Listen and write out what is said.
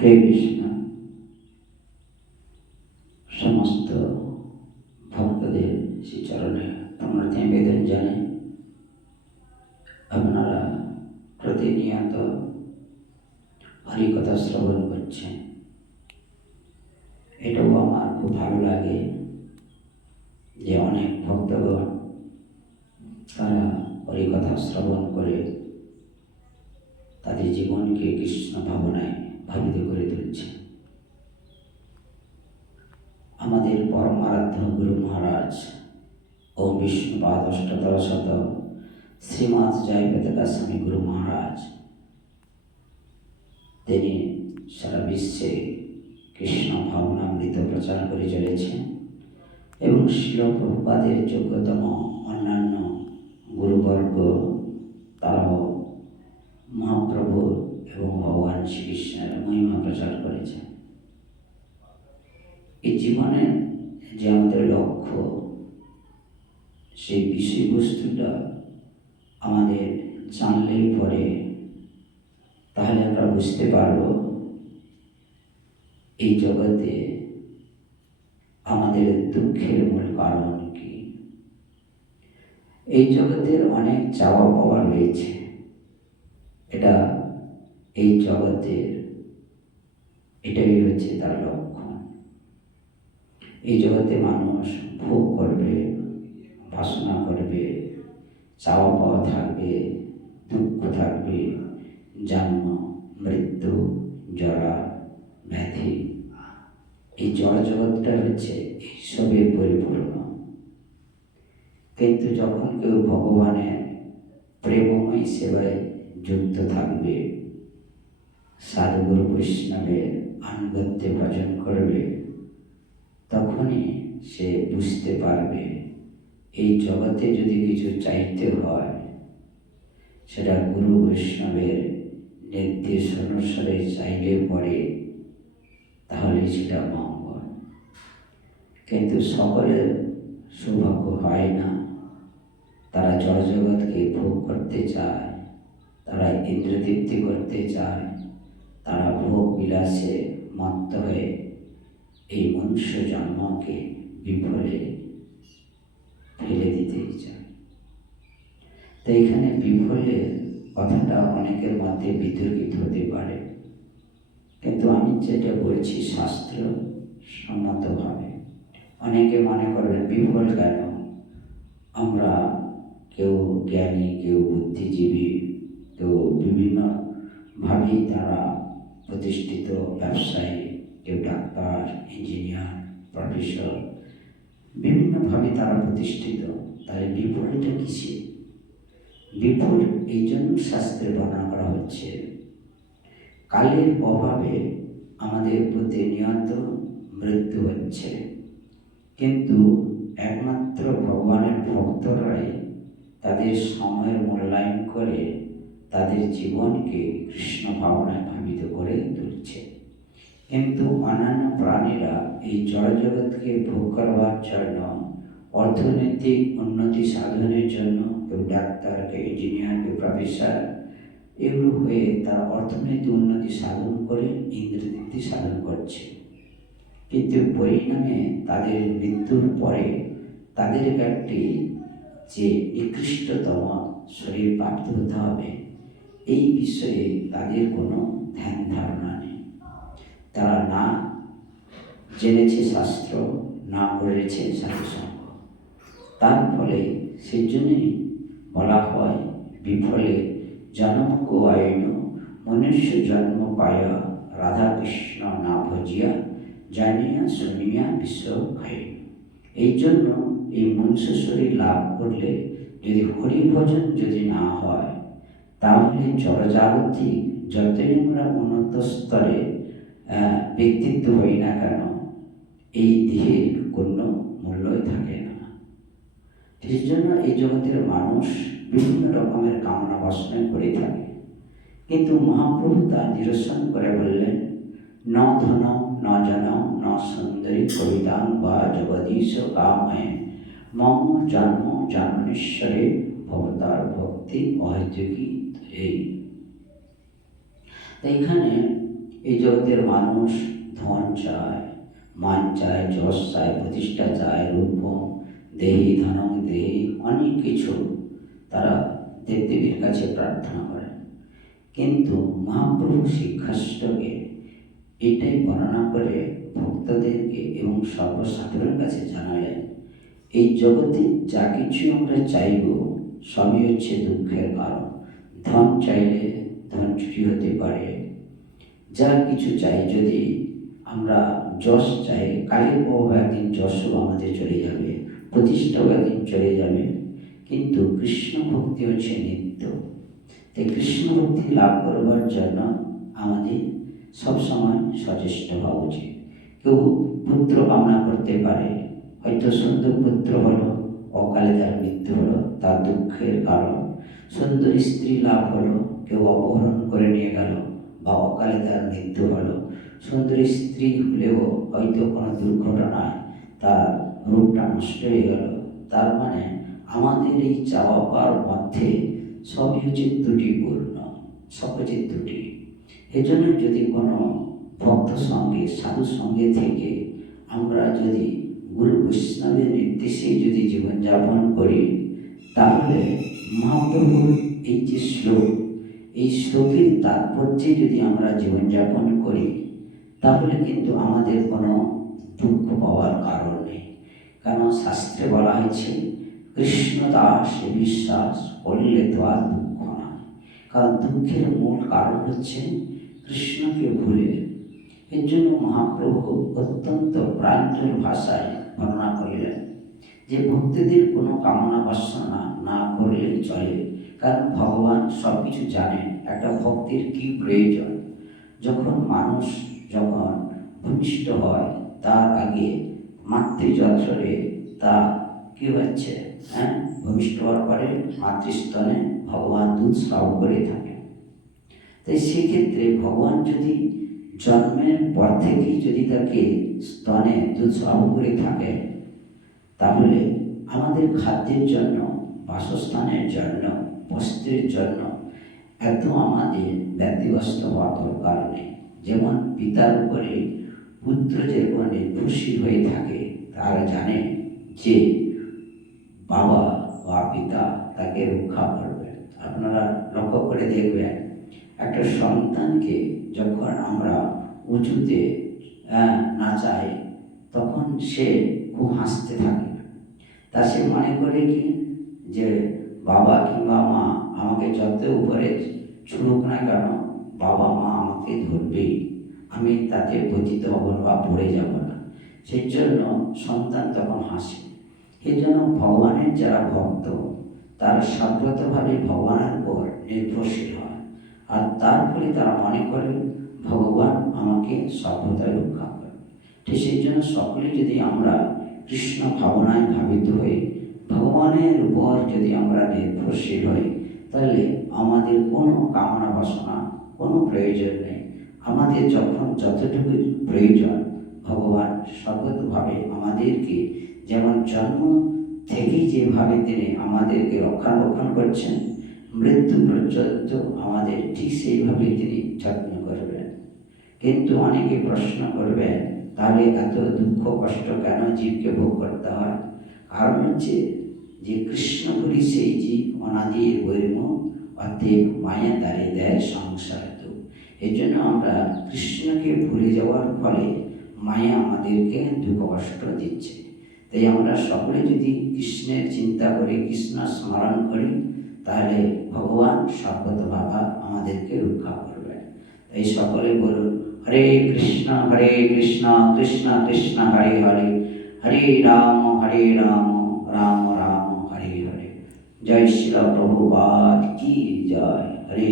হরে কৃষ্ণ, সমস্ত ভক্তদের শ্রীচরণে প্রণতি নিবেদন জানাই আপনারা প্রতিনিয়ত হরিকথা শ্রবণ করছেন। এটাও আমার খুব ভালো লাগে যে অনেক ভক্তগণ তারা হরিকথা শ্রবণ করে তাদের জীবনকে কৃষ্ণ ভাবনায় ভাবিত করে তুলছে। আমাদের পরম আরাধ্য গুরু মহারাজ ও বিষ্ণুপাদ অষ্টতর শত শ্রীমৎ জয়প্রতাকা স্বামী গুরু মহারাজ, তিনি সারা বিশ্বে কৃষ্ণ ভাবনামৃত প্রচার করে চলেছেন এবং শিলপ্রভুপাদের যোগ্যতম জীবনের যে আমাদের লক্ষ্য, সেই বিষয়বস্তুটা আমাদের জানলেই পরে তাহলে আমরা বুঝতে পারব এই জগতে আমাদের দুঃখের মূল কারণ কি। এই জগতের অনেক চাওয়া পাওয়া রয়েছে। এটা এই জগতের, এটাই হচ্ছে তার লক্ষণ এই জগতে মানুষ ভোগ করবে, বাসনা করবে, চাওয়া পাওয়া থাকবে, দুঃখ থাকবে, জন্ম, মৃত্যু, জরা, ব্যাধি। এই জড় জগৎটা হচ্ছে এইসবের পরিপূর্ণ। কিন্তু যখন কেউ ভগবানের প্রেমময় সেবায় যুক্ত থাকবে, সাধুগুরু বৈষ্ণবের আনুগত্যে ভজন করবে বুঝতে পারবে। এই জগতে যদি কিছু চাইতে হয়, সেটা গুরু বৈষ্ণবের নির্দেশ অনুসারে চাইলে পরে তাহলে সেটা মঙ্গল। কিন্তু সকলের সৌভাগ্য হয় না। তারা জড়জগৎকে ভোগ করতে চায়, তারা ইন্দ্রতৃপ্তি করতে চায়, তারা ভোগ বিলাসে মত্ত হয়ে এই মনুষ্য জন্মকে বিফলে ফেলে দিতেই চায়। তো এখানে বিফলের কথাটা অনেকের মধ্যে বিতর্কিত হতে পারে। কিন্তু আমি যেটা বলছি শাস্ত্র সম্মতভাবে। অনেকে মনে করবেন বিফল কেন? আমরা কেউ জ্ঞানী, কেউ বুদ্ধিজীবী, কেউ বিভিন্নভাবেই তারা প্রতিষ্ঠিত ব্যবসায়ী, কেউ ডাক্তার, ইঞ্জিনিয়ার, প্রফেসর বিভিন্নভাবে তারা প্রতিষ্ঠিত। তাহলে বিফলটা কিসে বিফল এই জন্য শাস্ত্রে বর্ণনা করা হচ্ছে, কালের অভাবে আমাদের প্রতিনিয়ত মৃত্যু হচ্ছে। কিন্তু একমাত্র ভগবানের ভক্তরাই তাদের সময়ের মূল্যায়ন করে তাদের জীবনকে কৃষ্ণ ভাবনায় ভাবিত করে তুলছে। কিন্তু অন্যান্য প্রাণীরা জড়জগৎকে ভোগ করবার জন্য অর্থনৈতিক উন্নতি সাধনের জন্য কেউ ডাক্তার, কেউ ইঞ্জিনিয়ার কেউ প্রফেসর এগুলো হয়ে তারা অর্থনৈতিক উন্নতি সাধন করে ইন্দ্রতৃপ্তি সাধন করছে। কিন্তু পরিণামে তাদের মৃত্যুর পরে তাদের একটি যে নিকৃষ্টতম শরীর প্রাপ্ত হতে হবে, এই বিষয়ে তাদের কোনো ধ্যান ধারণা নেই। তারা না জেনেছে শাস্ত্র, না করেছে সাধুসঙ্গ। তার ফলে সেই জন্যই বলা হয়, বিফলে জন্ম আইন মনুষ্য জন্ম পায়া রাধাকৃষ্ণ না ভজিয়া জানিয়া শুনিয়া বিশ্ব খাই এই জন্য এই মনুষ্য শরীর লাভ করলে যদি হরিভজন যদি না হয়, তাহলে জড়জাগতিক, যতই আমরা উন্নত স্তরে ব্যক্তিত্ব হই না কেন এই দেহের কোনো মূল্যই থাকে না। সেই জন্য এই জগতের মানুষ বিভিন্ন রকমের কামনা বাসনা করে থাকে। কিন্তু মহাপ্রভু তা নিরসন করে বললেন, ন ধন, ন জনম ন সুন্দরী কবিতাং বা জগদীশ কাময়ে। মম জন্ম জন্মেশ্বরে ভবতার ভক্তি অহেতুকী এই এখানে এই জগতের মানুষ ধন চায় মান চায় যশ চায় প্রতিষ্ঠা চায় রূপ দেহি ধনং, দেহি অনেক কিছু তারা দেবদেবীর কাছে প্রার্থনা করে। কিন্তু মহাপ্রভু শিক্ষাষ্টকে এটাই বর্ণনা করে ভক্তদেরকে এবং সর্বসাধারণের কাছে জানালেন, এই জগতে যা কিছু আমরা চাইব সবই হচ্ছে দুঃখের কারণ। ধন চাইলে ধন চুরি হতে পারে। যা কিছু চাই যদি আমরা যশ চাই। কালী প্রভাব একদিন যশও আমাদের চলে যাবে প্রতিষ্ঠাও একদিন চলে যাবে। কিন্তু কৃষ্ণ ভক্তি হচ্ছে নিত্য। তাই কৃষ্ণ ভক্তি লাভ করবার জন্য আমাদের সবসময় সচেষ্ট হওয়া উচিত। কেউ পুত্র কামনা করতে পারে, হয়তো সুন্দর পুত্র হলো, অকালে তার মৃত্যু হলো, তার দুঃখের কারণ। সুন্দর স্ত্রী লাভ হলো, কেউ অপহরণ করে নিয়ে গেল, বা অকালে তার মৃত্যু হলো। সুন্দরী স্ত্রী হলেও হয়তো কোনো দুর্ঘটনায় তার রূপটা নষ্ট হয়ে গেল। তার মানে আমাদের এই চাওয়া পাওয়ার মধ্যে সবই হচ্ছে ত্রুটিপূর্ণ সব হচ্ছে ত্রুটি। এজন্য যদি কোনো ভক্ত সঙ্গে, সাধু সঙ্গে থেকে আমরা যদি গুরু বৈষ্ণবের নির্দেশে যদি জীবনযাপন করি, তাহলে মহাপ্রভুর এই যে শ্লোক, এই শ্লোকের তাৎপর্যে যদি আমরা জীবনযাপন করি তাহলে কিন্তু আমাদের কোনো দুঃখ পাওয়ার কারণ নেই। কারণ শাস্ত্রে বলা হয়েছে, কৃষ্ণ দাস বিশ্বাস করলে তো আর দুঃখ নয় কারণ দুঃখের মূল কারণ হচ্ছে কৃষ্ণকে ভুলে। এর জন্য মহাপ্রভু অত্যন্ত প্রাঞ্জল ভাষায় বর্ণনা করলেন যে ভক্তদের কোনো কামনা বাসনা না করলে চলে। কারণ ভগবান সব কিছু জানেন, একটা ভক্তির কি প্রয়োজন। যখন মানুষ যখন ভূমিষ্ঠ হয়, তার আগে মাতৃযন্ত্রে তা কি হচ্ছে? হ্যাঁ? ভূমিষ্ঠ হওয়ার পরে মাতৃস্তনে ভগবান দুধ স্রাব করে থাকে। তাই সেক্ষেত্রে ভগবান যদি জন্মের পর থেকেই যদি তাকে স্তনে দুধ স্রাব করে থাকে, তাহলে আমাদের খাদ্যের জন্য, বাসস্থানের জন্য, বস্ত্রের জন্য এত আমাদের ব্যতিব্যস্ত হওয়া দরকার নেই। যেমন পিতার উপরে পুত্র যেরকম নির্ভরশীল হয়ে থাকে, তারা জানে যে বাবা বা পিতা তাকে রক্ষা করবে। আপনারা লক্ষ্য করে দেখবেন, একটা সন্তানকে যখন আমরা উঁচুতে নাচাই, তখন সে খুব হাসতে থাকে। তা সে মনে করে কি? যে বাবা কিংবা মা আমাকে যত উপরে ছুড়ুক না কেন, বাবা মা আমাকে ধরবেই। আমি তাতে পতিত হব বা পড়ে যাব না। সেই জন্য সন্তান তখন হাসে। এই জন্য ভগবানের যারা ভক্ত, তারা সাব্রতভাবে ভগবানের উপর নির্ভরশীল হয়। আর তার ফলে তারা মনে করে, ভগবান আমাকে সভ্যতায় রক্ষা করে। ঠিক সেই জন্য সকলে যদি আমরা কৃষ্ণ ভাবনায় ভাবিত হই, ভগবানের উপর যদি আমরা নির্ভরশীল হই, তাহলে আমাদের কোনো কামনা বাসনা, কোনো প্রয়োজন নেই। আমাদের যখন যতটুকু প্রয়োজন, ভগবান সর্বতভাবে আমাদেরকে যেমন জন্ম থেকেই যেভাবে তিনি আমাদেরকে রক্ষণাবেক্ষণ করছেন, মৃত্যু পর্যন্ত আমাদের ঠিক সেইভাবে তিনি যত্ন করবেন। কিন্তু অনেকে প্রশ্ন করবেন, তাহলে এত দুঃখ কষ্ট কেন জীবকে ভোগ করতে হয়? কারণ হচ্ছে যে কৃষ্ণগুলি সেই জীব অনাদির বৈর্ম, অতএব মায়া দ্বারে দেয় সংসার। এই জন্য আমরা কৃষ্ণকে ভুলে যাওয়ার ফলে মায়া আমাদেরকে দুঃখ কষ্ট দিচ্ছে। তাই আমরা সকলে যদি কৃষ্ণের চিন্তা করি, কৃষ্ণ স্মরণ করি, তাহলে ভগবান সর্বত বাবা আমাদেরকে রক্ষা করবে তাই সকলে বলুন, হরে কৃষ্ণ হরে কৃষ্ণ কৃষ্ণ কৃষ্ণ, হরে হরে হরে রাম হরে রাম রাম রাম, হরে হরে। জয় শিল প্রভুপাদ কি জয়?